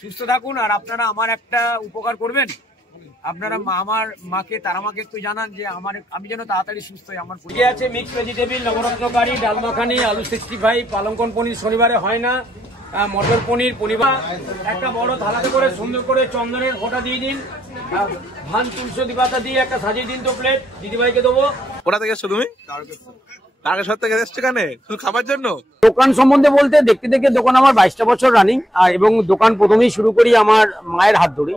সুস্থ থাকুন। আর আপনারা আমার একটা উপকার করবেন, আপনারা আমার মাকে তারা মাকে একটু জানান যে আমি যেন তাড়াতাড়ি সুস্থ হই। আমার ফুটে আছে মিক্স ভেজিটেবিল, নবরত্ন কারি, ডাল মাখানি, আলু 65, পালঙ্কন পনির শনিবারে হয় না, মটর পনির, পনির একটা বড় থালাতে করে সুন্দর করে চন্দনের ফোঁটা দিয়ে দিন, ধান তুলসী পাতা দিয়ে একটা সাজিয়ে দিন তো প্লেট, দিদিভাইকে দেবো। কোথা থেকে এসছো তুমি? তারকেশ্বর থেকে এসছো কেন? শুধু খাবার জন্য? দোকান সম্বন্ধে বলতে দেখতে দেখতে দোকান আমার 22টা বছর রানিং, আর এবং দোকান প্রথমেই শুরু করি আমার মায়ের হাত ধরে।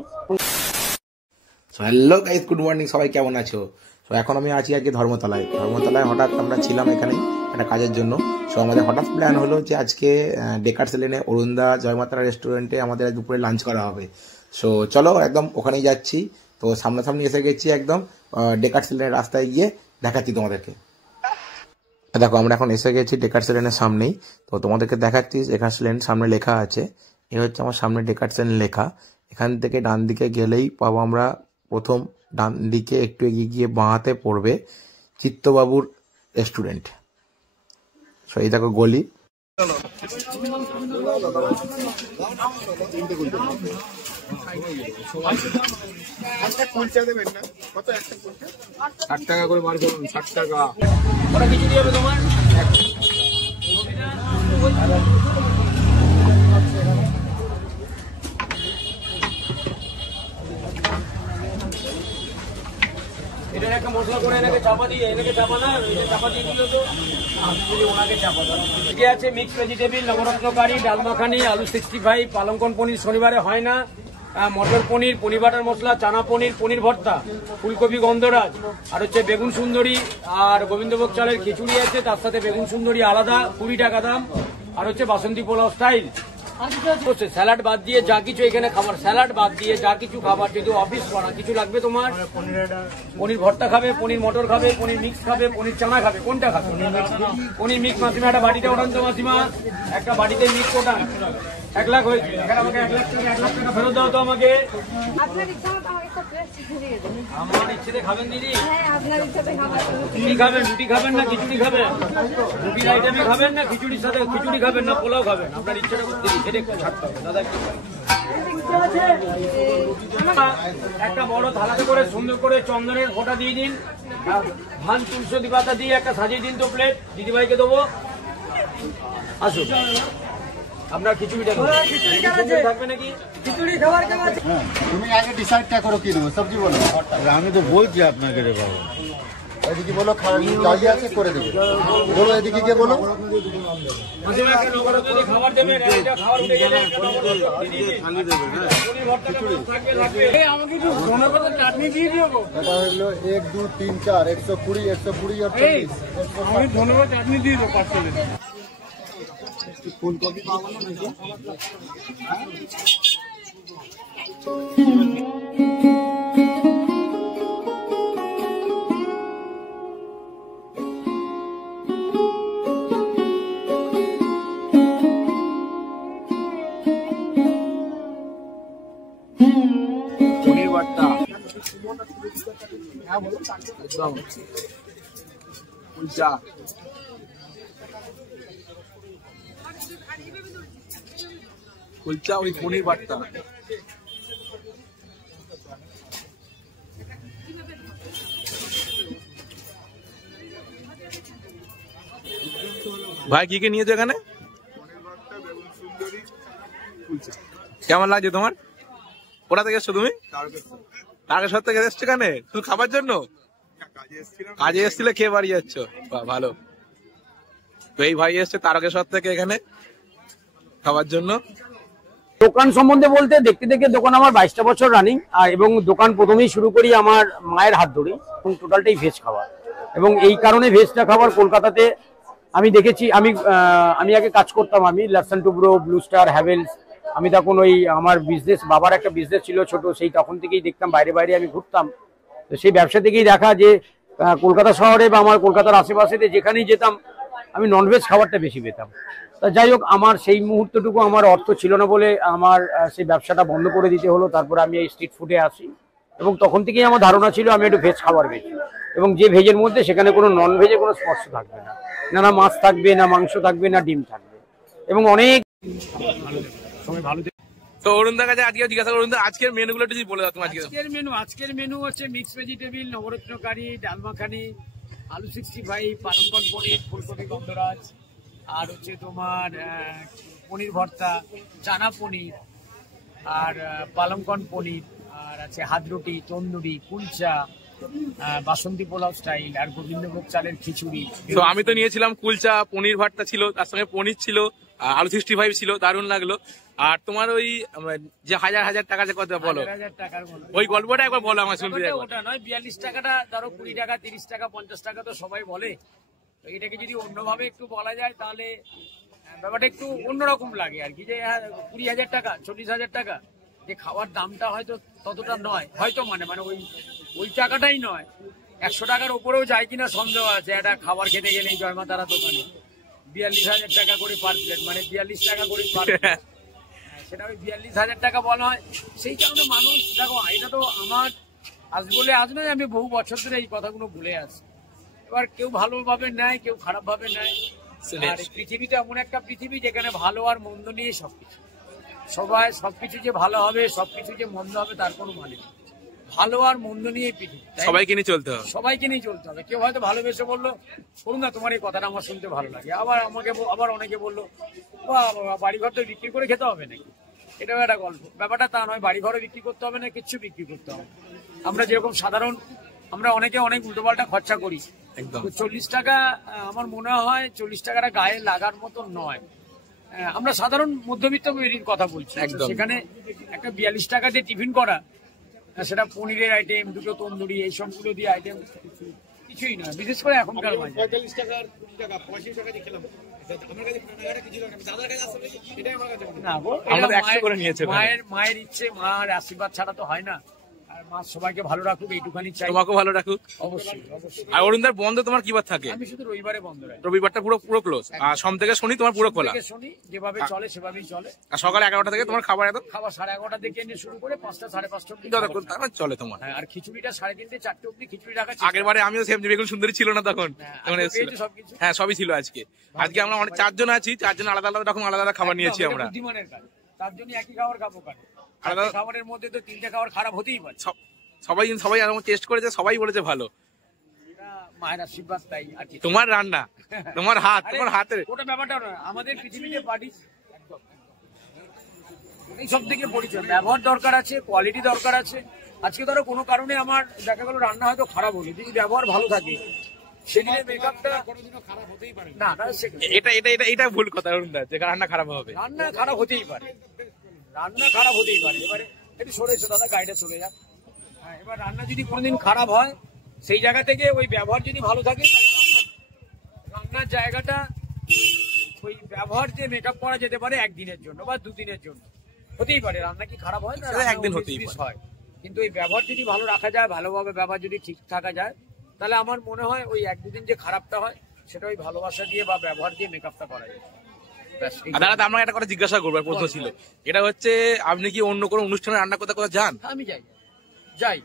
হ্যালো গাইস, গুড মর্নিং, সবাই কেমন আছো? তো এখন আমি আছি আজকে ধর্মতলায় হঠাৎ আমরা ছিলাম এখানে একটা কাজের জন্য। সো আমাদের হঠাৎ প্ল্যান হলো যে আজকে ডেকার্স লেনে অরুণদা জয়মাতারা রেস্টুরেন্টে আমাদের দুপুরে লাঞ্চ করা হবে। সো চলো একদম ওখানেই যাচ্ছি। তো সামনাসামনি এসে গেছি, একদম ডেকার্স লেনের রাস্তায় গিয়ে দেখাচ্ছি তোমাদেরকে। দেখো আমরা এখন এসে গেছি ডেকার্স লেনের সামনেই। তো তোমাদেরকে দেখাচ্ছি ডেকার্স লেন সামনে লেখা আছে, এ হচ্ছে আমার সামনে ডেকার্স লেন লেখা। এখান থেকে ডান দিকে গেলেই পাবো আমরা, প্রথম ডান দিকে একটু এগিয়ে গিয়ে বাঁহাতে পড়বে চিত্তবাবুর রেস্টুরেন্ট। সো এই দেখো গলি। ৳60 করে মার করুন, ৳60। ওরা কিছু দিয়ে হবে তোমার? এটার একটা মশলা করে এনেকে চাপা দিয়ে, এনেকে চাপা না, এটা চাপা দিয়ে দিল তো ওনাকে চাপা দেওয়া। ঠিক আছে, মিক্স ভেজিটেবিল, নবরত্ন কারি, ডাল মাখানি, আলু 65, পালঙ্কন পনির শনিবারে হয় না, মটর পনির, পনির বাটার মশলা, চানা পনির, পনির ভর্তা, ফুলকপি গন্ধরাজ, আর হচ্ছে বেগুন সুন্দরী, আর গোবিন্দভোগ চালের খিচুড়ি আছে, তার সাথে বেগুন সুন্দরী আলাদা 20 টাকা দাম, আর হচ্ছে বাসন্তী পোলাও স্টাইল। স্যালাড বাদ দিয়ে যা কিছু এখানে খাবার, স্যালাড বাদ দিয়ে যা কিছু খাবার, যদি অফিস করা কিছু লাগবে তোমার, পনির ভর্তা খাবে, পনির মটর খাবে, পনির মিক্স খাবে, পনির চানা খাবে, কোনটা খাবে? পনির মিক্স। মাসিমা একটা বাড়িতে ওঠান তো, মাসিমা একটা বাড়িতে মিক্স ওঠান। 1 লাখ হয়েছে, এখানে আমাকে 1 লাখ টাকা ফেরত দাও তো আমাকে। আমার ইচ্ছেতে খাবেন দিদি? কি খাবেন? রুটি খাবেন না খিচুড়ি খাবেন? রুটির আইটেমে খাবেন না খিচুড়ির সাথে খিচুড়ি খাবেন না পোলাও খাবেন? আপনার ইচ্ছেটা করতে দিই, সেটা একটু ছাড়তে হবে দাদা। একটা বড় থালাতে করে সুন্দর করে চন্দনের ফোঁটা দিয়ে দিন, ধান তুলসী পাতা দিয়ে একটা সাজিয়ে দিন তো প্লেট, দিদিভাইকে দেবো। আসুন, আপনার খিচুড়িটা থাকবে নাকি? খিচুড়ি খাবার কেমন আছে? তুমি আগে ডিসাইডটা করো কি দেবো, সবজি বলো। আমি তো বলছি আপনাকে রে বাবা, এদিকে বলো কাজে আছে করে দেবে, বলো এদিকে কে বলো। খাবার দেবেন, খাবার উঠে গেলে আমাকে চাটনি দিয়ে দেবো। এটা হলো 1 2 3 4 120 120 আর 40। আমি ধন্যবাদ চাটনি দিয়ে দেবো পার্সেলে। ফুলকপি পাবো না নাকি? পনির ভর্তা, কুলচা, কুলচা ওই পনির ভর্তা। ভাই কি কি নিয়েছো এখানে? কেমন লাগছে তোমার? কোথা থেকে এসছো তুমি? তারকেশ্বর থেকে এসছো কেন? শুধু খাবার জন্য? কাজে এসছিলে, খেয়ে বাড়ি যাচ্ছ? ভালো। তো এই ভাই এসছে তারকেশ্বর থেকে এখানে খাবার জন্য। দোকান সম্বন্ধে বলতে দেখতে দেখতে দোকান আমার 22টা বছর রানিং, আর এবং দোকান প্রথমেই শুরু করি আমার মায়ের হাত ধরে, এবং টোটালটাই ভেজ খাবার। এবং এই কারণে ভেজটা খাবার কলকাতাতে আমি দেখেছি। আমি আগে কাজ করতাম, আমি Larson Toubro, blue star, Havells. আমি তখন ওই আমার বিজনেস, বাবার একটা বিজনেস ছিল ছোট, সেই তখন থেকেই দেখতাম, বাইরে বাইরে আমি ঘুরতাম। তো সেই ব্যবসা থেকেই দেখা যে কলকাতা শহরে বা আমার কলকাতার আশেপাশেতে যেখানেই যেতাম আমি ননভেজ খাবারটা বেশি পেতাম। তা যাই হোক, আমার সেই মুহূর্তটুকু আমার অর্থ ছিল না বলে আমার সেই ব্যবসাটা বন্ধ করে দিতে হলো। তারপরে আমি এই স্ট্রিট ফুডে আসি, এবং তখন থেকেই আমার ধারণা ছিল আমি একটু ভেজ খাবার বেশি, এবং যে ভেজের মধ্যে সেখানে কোনো নন ভেজে কোনো স্পর্শ থাকবে না, না মাছ থাকবে, না মাংস থাকবে, না ডিম থাকবে, এবং অনেক তো অরুণদার কাছে আজকে জিজ্ঞাসা করুন, আজকের মেনুগুলো একটু যদি বলে দাও তোমার। আজকের মেনু হচ্ছে মিক্স ভেজিটেবিল, নবরত্ন কারি, ডাল মাখানি, আলু 65, পালংকন পনির, ফুলকপি গন্ধরাজ, আর হচ্ছে তোমার পনির ভর্তা, চানা পনির, আর পালংকন পনির, আর আছে হাতরুটি, তন্দুরি, কুলচা, বাসন্তী পোলাও স্টাইল, আর গোবিন্দভোগ চালের খিচুড়ি। তো আমি তো নিয়েছিলাম কুলচা, পনির ভর্তা ছিল, তার সঙ্গে পনির ছিল, আলু 65 ছিল, দারুণ লাগলো। আর তোমার ওই যে হাজার টাকা যে কথা বলো, 1000 টাকার ওই গল্পটা একবার বলো আমার শুনতে। ওটা নয়, 42 টাকাটা ধরো 20 টাকা, 30 টাকা, 50 টাকা তো সবাই বলে। তো এটাকে যদি অন্যভাবে একটু বলা যায় তাহলে ব্যাপারটা একটু অন্যরকম লাগে আর কি, যে 20,000 টাকা, 40,000 টাকা, যে খাওয়ার দামটা হয়তো ততটা নয়, হয়তো মানে ওই টাকাটাই নয়, 100 টাকার উপরেও যায় কিনা সন্দেহ আছে একটা খাবার খেতে গেলে জয়মা তারা দোকানে। 42,000 টাকা করে পার প্লেট, মানে 42 টাকা করে পার প্লেট, সেটা ওই 42,000 টাকা বলা হয়। সেই কারণে মানুষ, দেখো এটা তো আমার আজ বলে আজ নয়, আমি বহু বছর ধরে এই কথাগুলো বলে আসি। এবার কেউ ভালোভাবে নেয়, কেউ খারাপ ভাবে নেয়। আর পৃথিবীতে এমন একটা পৃথিবী যেখানে ভালো আর মন্দ নিয়ে সবকিছু, সবাই সবকিছু যে ভালো হবে, সবকিছু যে মন্দ হবে তার কোনো মানে নেই। ভালো আর মন্দ নিয়ে পৃথিবী, সবাইকে নিয়ে চলতে হবে, সবাইকে নিয়ে চলতে হবে। কেউ হয়তো ভালোবেসে বললো করুন না তোমার এই কথাটা আমার শুনতে ভালো লাগে, আবার অনেকে বললো বাড়িঘর তো বিক্রি করে খেতে হবে নাকি, এটাও একটা গল্প। ব্যাপারটা তা নয়, বাড়িঘরও বিক্রি করতে হবে না, কিচ্ছু বিক্রি করতে হবে। আমরা যেরকম সাধারণ, আমরা অনেকে অনেক উল্টোপাল্টা খরচা করি। 40 টাকা আমার মনে হয় 40 টাকাটা গায়ে লাগার মতো নয়। আমরা সাধারণ মধ্যবিত্ত ফ্যামিলির কথা বলছি, সেখানে একটা 42 টাকা দিয়ে টিফিন করা, সেটা পনিরের আইটেম, দুটো তন্দুরি, এই সবগুলো দিয়ে আইটেম কিছুই নয়, বিশেষ করে এখনকার মাঝে। 45 টাকা, 20 টাকা, 85 টাকা দিয়ে খেলাম। মায়ের ইচ্ছে, মার আশীর্বাদ ছাড়া তো হয় না। আর মা সবাইকে ভালো রাখুক, এইটুখানি চাই। তোমাকে ভালো রাখুক অবশ্যই। আর অরুণদার বন্ধ তোমার কি বার থাকে? আমি শুধু রবিবারে বন্ধ রাখি, রবিবারটা পুরো ক্লোজ। আর সোম থেকে শনি তোমার পুরো খোলা। শনি যেভাবে চলে সেভাবেই চলে। আর সকাল 11টা থেকে তোমার খাবার 11:30 থেকে এনে শুরু করে 5টা 5:30 অব্দি চলে তোমার। আর খিচুড়িটা 3:30 4টে অব্দি খিচুড়ি রাখা। আগের বারে আমিও সেম, বেগুন সুন্দরী ছিল না তখন, হ্যাঁ সবই ছিল। আজকে আমরা অনেক 4 জন আছি, 4 জন আলাদা আলাদা খাবার নিয়েছি আমরা। বুদ্ধিমানের কাজ, তার জন্য একই খাবার খাবো কেন? আলাদা খাবারের মধ্যে তো 3টে খাবার খারাপ হতেই পারে। সবাই টেস্ট করেছে, সবাই বলেছে ভালো। মায়ের আশীর্বাদ তাই। আর কি তোমার রান্না, তোমার হাতের ওটা ব্যাপারটা না। আমাদের পৃথিবীতে বাড়ি এই সব থেকে পরিচয়, ব্যবহার দরকার আছে, কোয়ালিটি দরকার আছে। আজকে ধরো কোনো কারণে আমার দেখা গেল রান্না হয়তো খারাপ হলো, যদি ব্যবহার ভালো থাকে সেদিনে মেকআপটা কোনোদিনও খারাপ হতেই পারে না। এটা ভুল কথা যে রান্না খারাপ হবে। রান্না খারাপ হতেই পারে, রান্না খারাপ হতেই পারে। এবারে একটু সরেছে দাদা, গাড়িটা চলে যাক। হ্যাঁ, এবার রান্না যদি কোনোদিন খারাপ হয়, সেই জায়গা থেকে ওই ব্যবহার যদি ভালো থাকে, রান্নার জায়গাটা ওই ব্যবহার যে মেকআপ করা যেতে পারে একদিনের জন্য বা 2 দিনের জন্য, হতেই পারে। রান্না কি খারাপ হয় না? একদিন হতেই হয়। কিন্তু এই ব্যবহার যদি ভালো রাখা যায়, ভালোভাবে ব্যবহার যদি ঠিক থাকা যায়, তাহলে আমার মনে হয় ওই 1-2 দিন যে খারাপটা হয় সেটা ওই ভালোবাসা দিয়ে বা ব্যবহার দিয়ে মেকআপটা করা যায়। দাদা আপনাকে একটা কথা জিজ্ঞাসা করবো, প্রশ্ন ছিল এটা হচ্ছে, আপনি কি অন্য কোনো অনুষ্ঠানে রান্না করতে কোথাও যান? আমি যাই।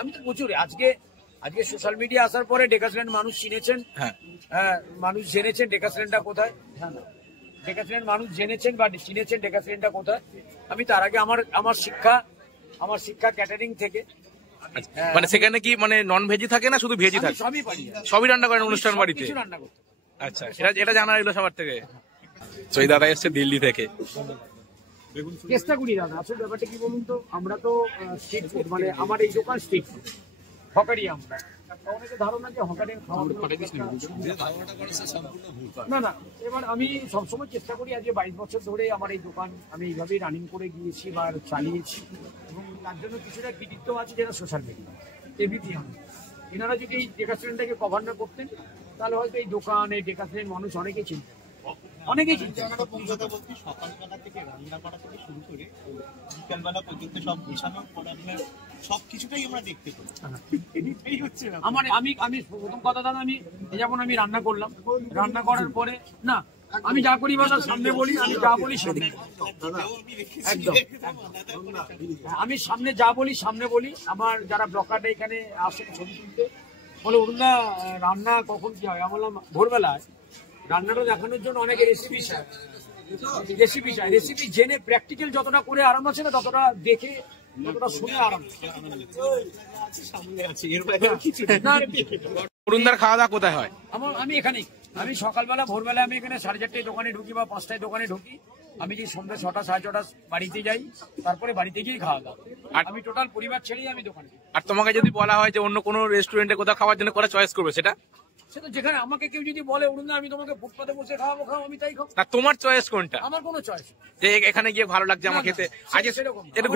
আমি তো প্রচুর, আজকে সোশ্যাল মিডিয়া আসার পরে ডেকাসল্যান্ড মানুষ চিনেছেন। হ্যাঁ, মানুষ জেনেছেন ডেকাসল্যান্ডটা কোথায়। ডেকাসল্যান্ড মানুষ জেনেছেন বা চিনেছেন ডেকাসল্যান্ডটা কোথায়। আমি তার আগে আমার শিক্ষা ক্যাটারিং থেকে। মানে সেখানে কি মানে নন ভেজি থাকে না শুধু ভেজি থাকে? সবই পারি, সবই রান্না করেন অনুষ্ঠান বাড়িতে? রান্না করতে। আচ্ছা, এটা জানা এলো সবার থেকে। তো এই দাদা এসছে দিল্লি থেকে। চেষ্টা করি দাদা, আসলে ব্যাপারটা কি বলুন তো, আমরা তো স্ট্রিট ফুড, মানে আমার এই দোকান স্ট্রিট ফুড, হকারি। আমরা অনেকে ধারণা যে হকারের খাওয়া না। এবার আমি সবসময় চেষ্টা করি, আজকে 22 বছর ধরে আমার এই দোকান আমি এইভাবেই রানিং করে গিয়েছি বা চালিয়েছি, এবং তার জন্য কিছুটা কৃতিত্ব আছে যেটা সোশ্যাল মিডিয়া এবিপি। এনারা যদি এই ডেকাসল্যান্ডটাকে কভার না করতেন, তাহলে হয়তো এই দোকান, এই ডেকাসল্যান্ড মানুষ অনেকেই চিনতেন। সকালবেলা থেকে রান্না করা থেকে শুরু করে বিকালবেলা পর্যন্ত সব গোছানোর পর আপনার সবকিছুটাই আমরা দেখতে পাই। আমি প্রথম কথা দাদা, যেমন আমি রান্না করলাম, রান্না করার পরে না আমি যা করি বা সামনে বলি, আমি যা বলি সামনে, একদম আমি সামনে যা বলি সামনে বলি। আমার যারা ব্লকারটা এখানে আসেন ছবি তুলতে, বলে অরুণদা রান্না কখন কি হয়? আমি বললাম ভোরবেলায়। রান্নাটা দেখানোর জন্য অনেকে রেসিপি চায়, রেসিপি চাই, রেসিপি জেনে প্র্যাকটিক্যাল যতটা করে আরাম আছে না, ততটা দেখে ততটা শুনে আরাম না। অরুণদার খাওয়া দাওয়া কোথায় হয়? আমি এখানেই, আমি সকালবেলা ভোরবেলা আমি এখানে 4:30টায় দোকানে ঢুকি বা 5টায় দোকানে ঢুকি। আমি যে সন্ধ্যা 6টা 6:30 বাড়িতে যাই, তারপরে বাড়িতে গিয়ে খাওয়া দাওয়া। আর আমি টোটাল পরিবার ছেড়েই আমি দোকানে। আর তোমাকে যদি বলা হয় যে অন্য কোনো রেস্টুরেন্টে কোথাও খাওয়ার জন্য কোথাও চয়েস করবে, সেটা সেটা যেখানে আমাকে কেউ যদি বলে অরুণদা আমি তোমাকে ফুটপাতে বসে খাওয়াবো, আমি তাই খাবো। না, তোমার চয়েস কোনটা? আমার কোনো চয়েস যে এখানে গিয়ে ভালো লাগছে আমার খেতে, আজ সেরকম একটু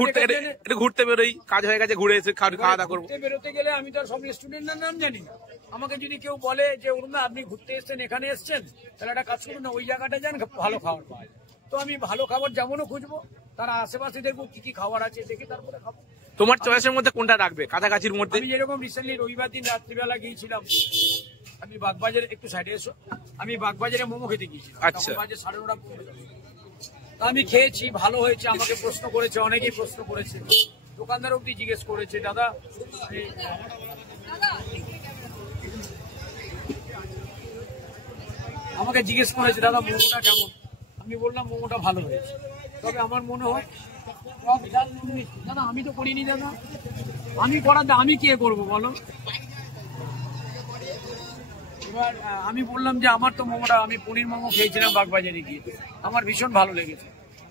ঘুরতে বেরোই, কাজ হয়ে গেছে, ঘুরে এসে খাওয়া দাওয়া করবো। বেরোতে গেলে আমি তো সব রেস্টুরেন্টের নাম জানি না। আমাকে যদি কেউ বলে যে অরুণদা আপনি ঘুরতে এসছেন, এখানে এসছেন, তাহলে একটা কাজ করুন না, ওই জায়গাটা যান, ভালো খাবার পাওয়া যায়। তো আমি ভালো খাবার যেমনও খুঁজবো, তার আশেপাশে দেখবো কি কি খাবার আছে, দেখে তারপরে খাবো। তোমার চয়েসের মধ্যে কোনটা রাখবে কাছাকাছির মধ্যে? আমি যেরকম রিসেন্টলি রবিবার দিন রাত্রিবেলা গিয়েছিলাম, আমি বাগবাজারে, একটু সাইডে এসো, আমি বাগবাজারে মোমো খেতে গিয়েছিলাম। আচ্ছা। বাজে 9:30। আমি খেয়েছি, ভালো হয়েছে। আমাকে প্রশ্ন করেছে, অনেকেই প্রশ্ন করেছে, দোকানদার অব্দি জিজ্ঞেস করেছে, দাদা আমাকে জিজ্ঞেস করেছে দাদা মোমোটা কেমন। আমি বললাম মোমোটা ভালো হয়েছে, তবে আমার মনে হয় দাদা আমি তো করিনি, দাদা আমি করাতে আমি কে করবো বলো। এবার আমি বললাম যে আমার তো মোমোটা, আমি পনির মোমো খেয়েছিলাম বাগবাজারে গিয়ে, আমার ভীষণ ভালো লেগেছে।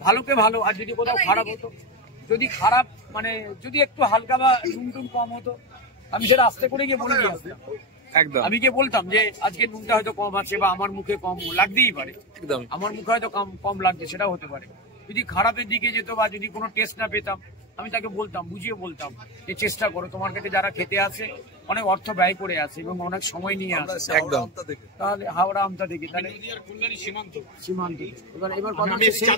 ভালোকে ভালো, আর যদি কোথাও খারাপ হতো, যদি খারাপ মানে যদি একটু হালকা বা নুন কম হতো, আমি সেটা আস্তে করে গিয়ে বলে দিয়ে আসতাম। একদম, আমি গিয়ে বলতাম যে আজকে নুনটা হয়তো কম আছে, বা আমার মুখে কম লাগতেই পারে, একদম আমার মুখে হয়তো কম লাগছে, সেটাও হতে পারে। যদি খারাপের দিকে যেত বা যদি কোনো টেস্ট না পেতাম, আমি তাকে বলতাম, বুঝিয়ে বলতাম যে চেষ্টা করো, তোমার কাছে যারা খেতে আসে অনেক অর্থ ব্যয় করে আসে এবং অনেক সময় নিয়ে আসে। একদম। তাহলে হাওড়া আমতা দেখি, তাহলে সীমান্ত। এবার কথা হচ্ছে সেই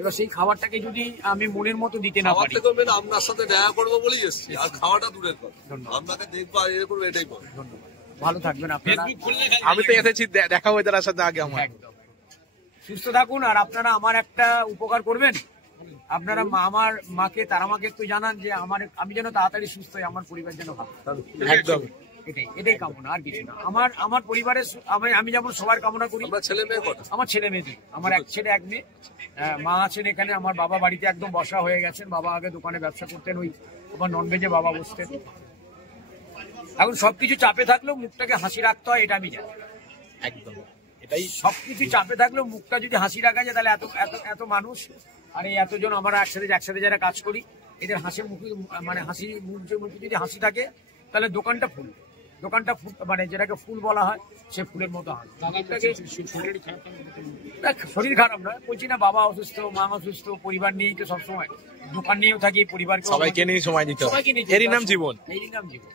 এবার সেই খাবারটাকে যদি আমি মনের মতো দিতে না পারি, আপনার সাথে দেখা করবো বলেই এসছি, আর খাওয়াটা দূরের কথা, আপনাকে দেখবো আর এরকম এটাই বলে। ভালো থাকবেন আপনারা। আমি তো এসেছি দেখা হয়ে তার সাথে আগে। আমার একদম সুস্থ থাকুন। আর আপনারা আমার একটা উপকার করবেন, আপনারা আমার মাকে, তারা মাকে একটু জানান যে আমি যেন তাড়াতাড়ি সুস্থ হই, আমার পরিবার যেন ভালো। একদম এটাই কামনা, আর কিছু না। আমার পরিবারের আমি যেমন সবার কামনা করি। ছেলে মেয়ে কত? আমার ছেলে মেয়ে দুই, আমার এক ছেলে এক মেয়ে। মা আছেন এখানে, আমার বাবা বাড়িতে একদম বসা হয়ে গেছেন। বাবা আগে দোকানে ব্যবসা করতেন, ওই আমার ননভেজে বাবা বসতেন। এখন সবকিছু চাপে থাকলেও মুখটাকে হাসি রাখতে হয়, এটা আমি জানি। একদম এটাই, সবকিছু চাপে থাকলেও মুখটা যদি হাসি রাখা যায়, তাহলে এত মানুষ আর এই এতজন আমরা একসাথে যারা কাজ করি, এদের হাসি মুখে মানে হাসি মুখে যদি হাসি থাকে, তাহলে দোকানটা ফুল মানে যেটাকে ফুল বলা হয়, সে ফুলের মতো হয়। শরীর খারাপ নয় বলছি না, বাবা অসুস্থ, মা অসুস্থ, পরিবার নিয়েই তো সবসময়, দোকান নিয়েও থাকি, পরিবারকে সবাইকে নিয়ে সময় দিতে হয়, সবাইকে নিয়ে, এরই নাম জীবন। এই নাম জীবন।